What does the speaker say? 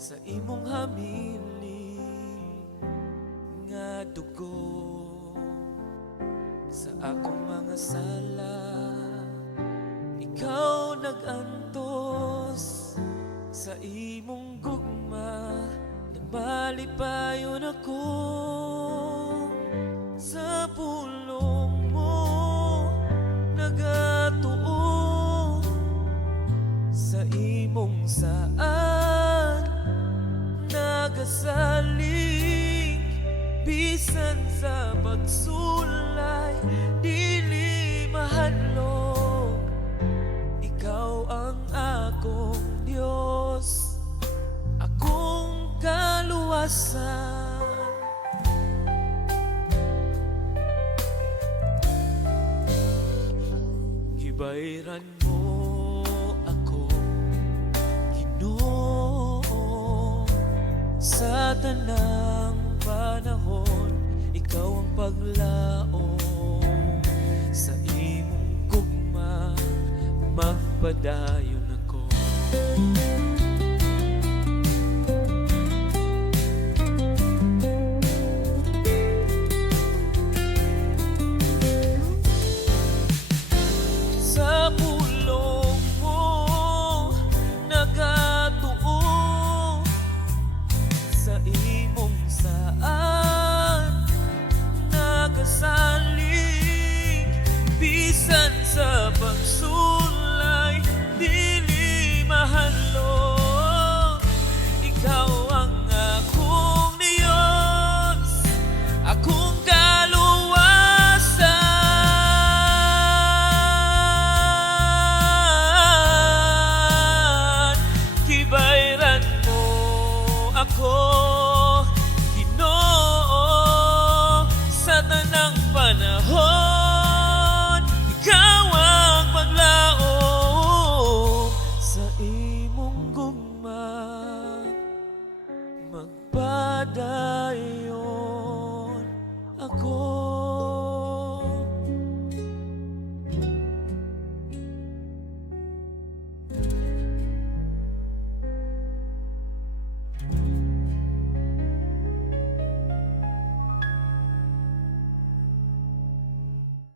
sa imong hamili nga dugo, sa akong mga sala ikaw nag-antos, sa imong gugma nagmalipayon ako, sa pulong mo nagatuo, sa imong saan nagasaling, bisan sa pagsulay dili mahadlok, ikaw ang akong Diyos, akong kaluwasan. Gibayran mo ako, Ginoo, sa tanang panahon ikaw ang paglaom, sa imong gugma magpadayon